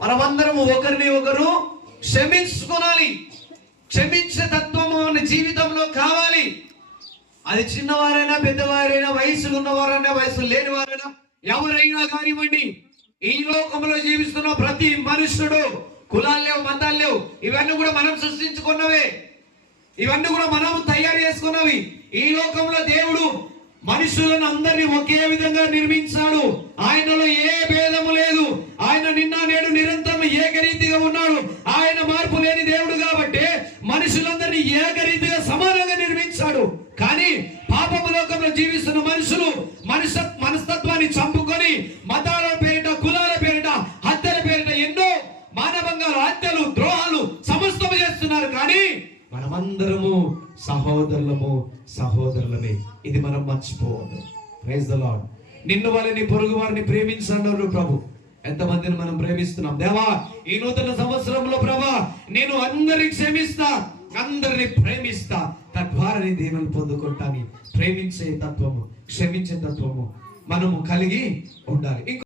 మనమందరం ఒకరిని ఒకరు క్షమించుకోవాలి. క్షమించే తత్వము మన జీవితంలో కావాలి. అది చిన్నవారైనా పెద్దవారైనా వయసులో ఉన్నవారైనా వయసు లేనివారైనా ఎవరైనా కానివ్వండి ఈ లోకంలో జీవిస్తున్న ప్రతి మనుషుడు కులాలు లేవు మతాలు లేవు ఇవన్నీ కూడా మనం సృష్టించుకున్నవే. ఇవన్నీ కూడా మనం తయారు చేసుకున్నవి. ఈ లోకంలో దేవుడు మనుషులను అందరినీ ఒకే విధంగా నిర్మించాడు. ఆయనలో మార్పు లేని దేవుడు కాబట్టి మనుషులందరినీ ఏకరీతిగా సమానంగా నిర్మించాడు. కానీ పాపము లోకంలో జీవిస్తున్న మనుషులు మనస మనస్తత్వాన్ని చంపుకొని మతాల పేరిట కులాల పేరిట హత్యల పేరిట ఎన్నో మానవంగాలు హత్యలు ద్రోహాలు సమస్తము చేస్తున్నారు. కానీ మనమందరము సహోదరులము సహోదరులమే. ఇది మనం మర్చిపోవద్దు. ప్రైజ్ ద లాడ్ నిన్ను వాళ్ళని పొరుగు వారిని ప్రేమించన్నారు ప్రభు. ఎంతమందిని మనం ప్రేమిస్తున్నాం? దేవా ఈ నూతన సంవత్సరంలో ప్రభు నేను అందరిని క్షమిస్తా అందరిని ప్రేమిస్తా. తద్వారా నీ దేవుని పొందుకుంటాను. ప్రేమించే తత్వము క్షమించే తత్వము మనము కలిగి ఉండాలి.